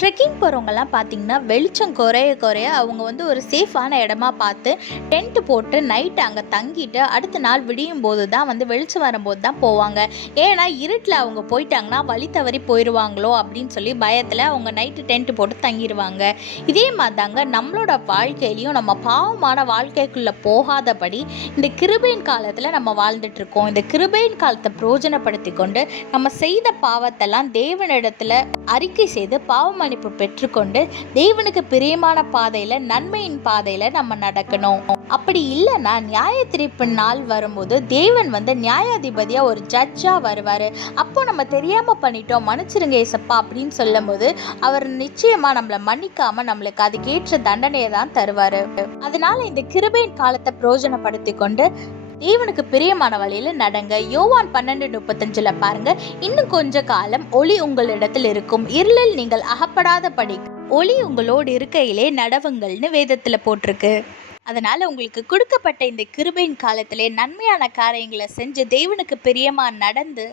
Trekking போகிறவங்கலாம் பார்த்தீங்கன்னா வெளிச்சம் குறைய குறைய அவங்க வந்து ஒரு சேஃபான இடமா பார்த்து டென்ட் போட்டு நைட்டு அங்கே தங்கிட்டு அடுத்த நாள் விடியும் போது தான் வந்து வெளிச்சம் வரும்போது தான் போவாங்க. ஏன்னா இருட்டில் அவங்க போயிட்டாங்கன்னா வழி தவறி போயிடுவாங்களோ அப்படின்னு சொல்லி பயத்தில் அவங்க நைட்டு டென்ட் போட்டு தங்கிடுவாங்க. இதே மாதிரி தாங்க நம்மளோட வாழ்க்கையிலையும் நம்ம பாவமான வாழ்க்கைக்குள்ளே போகாதபடி இந்த கிருபையின் காலத்தில் நம்ம வாழ்ந்துட்டு இருக்கோம். இந்த கிருபையின் காலத்தை பிரயோஜனப்படுத்தி கொண்டு நம்ம செய்த பாவத்தெல்லாம் தேவனிடத்தில் அறிக்கை செய்து பாவ மன்னிப்பு பெற்றுக்கொண்டு தேவனுக்கு பிரியமான பாதையில நன்மையின் பாதையில நம்ம நடக்கணும். அப்படி இல்லைன்னா நியாய தீர்ப்பு நாள் வரும்போது தேவன் வந்து நியாயாதிபதியா ஒரு ஜட்ஜா வருவாரு. அப்போ நம்ம தெரியாம பண்ணிட்டோம், மன்னிச்சிருங்க ஏசப்பா அப்படின்னு சொல்லும் போது அவர் நிச்சயமா நம்மளை மன்னிக்காம நம்மளுக்கு அதுக்கேற்ற தண்டனையை தான் தருவாரு. அதனால இந்த கிருபையின் காலத்தை பிரயோஜனப்படுத்தி கொண்டு தேவனுக்கு பிரியமான வழியில நடங்க. யோவான் 12:35 பாருங்க, இன்னும் கொஞ்ச காலம் ஒளி உங்களிடத்தில் இருக்கும், இருளில் நீங்கள் அகப்படாதபடி ஒளி உங்களோடு இருக்கையிலே நடவுங்கள்னு வேதத்துல போட்டிருக்கு. அதனால உங்களுக்கு கொடுக்கப்பட்ட இந்த கிருபையின் காலத்திலே நன்மையான காரியங்களை செஞ்சு தேவனுக்கு பிரியமா நடந்து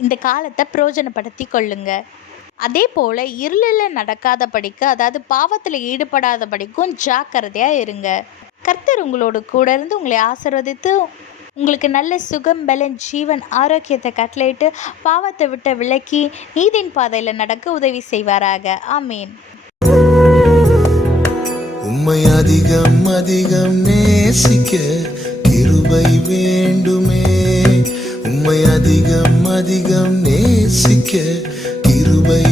இந்த காலத்தை பிரயோஜனப்படுத்தி கொள்ளுங்க. அதே போல இருளில் நடக்காதபடிக்கு, அதாவது பாவத்தில் ஈடுபடாதபடிக்கும் ஜாக்கிரதையா இருங்க. கர்த்தர் உங்களோடு கூட இருந்து உங்களை ஆசீர்வதித்து உங்களுக்கு நல்ல சுகம், பலன், ஜீவன், ஆரோக்கியத்தை கட்டளையிட்டு பாவத்தை விட்டு விலக்கி நீதியின் பாதையில் நடக்க உதவி செய்வாராக. ஆமீன். உம்மை அதிகம் அதிகம் நேசிக்க கிருபை வேண்டுமே. உம்மை அதிகம் அதிகம் நேசிக்க கிருபை